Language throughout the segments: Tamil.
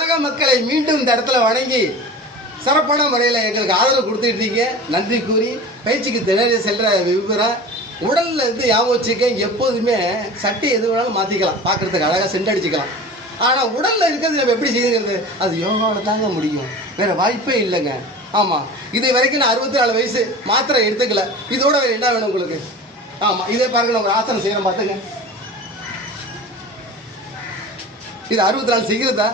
உலக மக்களை மீண்டும் இந்த இடத்துல வணங்கி சிறப்பான முறையில் எங்களுக்கு ஆதரவு கொடுத்துட்டீங்க. நன்றி கூறி பயிற்சிக்கு திணறி செல்கிற விவரம் உடலில் இருந்து ஞாபகம் வச்சுக்க. எப்போதுமே சட்டை எது வேணாலும் மாற்றிக்கலாம், பார்க்குறதுக்கு அழகாக சென்றடிச்சிக்கலாம். ஆனால் உடலில் இருக்கிறது நம்ம எப்படி செய்யுங்கிறது அது யோகாவில் தாங்க முடியும், வேறு வாய்ப்பே இல்லைங்க. ஆமாம், இது வரைக்கும் நான் 64 வயசு மாத்திரை எடுத்துக்கல. இதோட வேறு என்ன வேணும் உங்களுக்கு? ஆமாம், இதே பாருங்க, நான் ஒரு ஆசனம் செய்கிறேன் பார்த்துங்க. இது 64 செய்கிறதா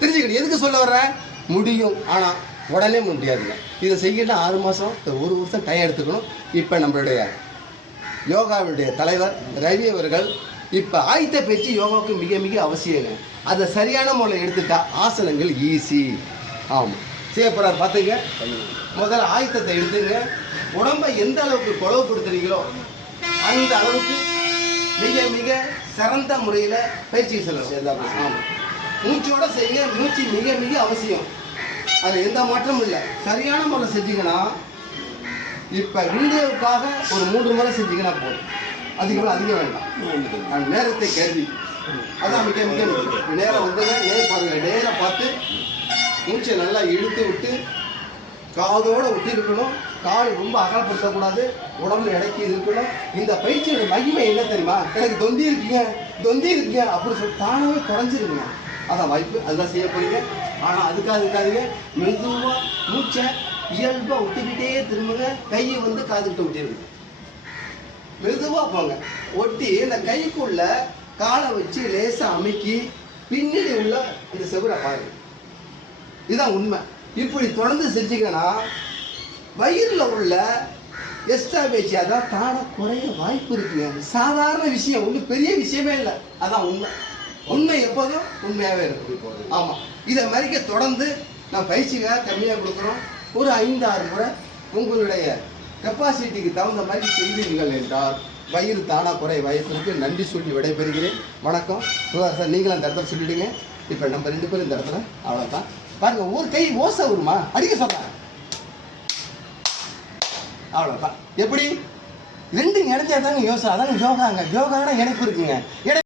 தெரிஞ்சுக்கிட்டு எதுக்கு சொல்ல வர்றேன்? முடியும், ஆனால் உடனே முடியாதுங்க. இதை செய்யணும் 6 மாதம் 1 வருஷம் டைம் எடுத்துக்கணும். இப்போ நம்மளுடைய யோகாவுடைய தலைவர் ரவி அவர்கள் இப்போ ஆயத்த பயிற்சி யோகாவுக்கு மிக மிக அவசியங்க. அதை சரியான முறையில் எடுத்துட்டா ஆசனங்கள் ஈஸி. ஆமாம், செய்ய போகிறார் பார்த்துங்க. முதல்ல ஆயத்தத்தை எடுத்துங்க. உடம்பை எந்த அளவுக்கு குழவுப்படுத்துறீங்களோ அந்த அளவுக்கு மிக மிக சிறந்த முறையில் பயிற்சி செல்லலாம். ஆமாம், மூச்சோட செய்யுங்க. மூச்சு மிக மிக அவசியம், அதில் எந்த மாற்றமும் இல்லை. சரியான முறை செஞ்சீங்கன்னா இப்போ வீடியோவுக்காக ஒரு 3 முறை செஞ்சீங்கன்னா போதும், அதிகம் வேண்டாம். நேரத்தை கேள்வி அதான் மிக மிக நேரம் வந்துங்க. நேரம் பாருங்கள், நேரம் பார்த்து மூச்சை நல்லா இழுத்து விட்டு காதோடு விட்டு இருக்கணும். கால் ரொம்ப அகலப்படுத்தக்கூடாது, உடம்புல இடைக்கி இருக்கணும். இந்த பயிற்சியோட மகிமை என்ன தெரியுமா? எனக்கு தொந்தி இருக்குங்க அப்படின்னு சொல்லி தானாகவே குறைஞ்சிருக்குங்க. அதான் வாய்ப்பு, அதுதான் செய்ய போறீங்க. ஆனால் அதுக்காக இருக்காதுங்க. மெதுவாக மூச்சை இயல்பாக விட்டுக்கிட்டே திரும்புங்க. கையை வந்து காதுகிட்ட விட்டுருங்க. மெதுவாக போங்க, ஒட்டி இந்த கைக்குள்ள காலை வச்சு லேசாக அமுக்கி பின்னாடி உள்ள இந்த செவரை பாருங்க. இதுதான் உண்மை. இப்படி தொடர்ந்து செஞ்சீங்கன்னா வயிறில் உள்ள எக்ஸ்ட்ரா பேச்சு அதான் தானாக குறைய வாய்ப்பு இருக்குங்க. சாதாரண விஷயம், ஒன்றும் பெரிய விஷயமே இல்லை. அதான் உண்மை. உண்மை எப்போதும் உண்மையாகவே இருக்கும். ஆமாம், இதை மாதிரிக்க தொடர்ந்து நான் பயிற்சிக்காக கம்மியாக கொடுக்குறோம். ஒரு 5-6 முறை உங்களுடைய கெப்பாசிட்டிக்கு தகுந்த மாதிரி செய்வீர்கள் என்றால் வயிறு தானாக குறைய வாய்ப்பிற்கு. நன்றி சொல்லி விடைபெறுகிறேன். வணக்கம். சார், நீங்களும் அந்த இடத்துல சொல்லிவிடுங்க. இப்போ நம்ம 2 பேரும் இந்த இடத்துல அவ்வளோதான். பாருங்க, ஒரு கை ஓசை வருமா? அடிக்க சொல்கிறேன், அவ்வளோதான். எப்படி 2 இணைஞ்சா தாங்க யோசை. அதாங்க யோகாங்க. யோகானா இணைப்பு இருக்குங்க.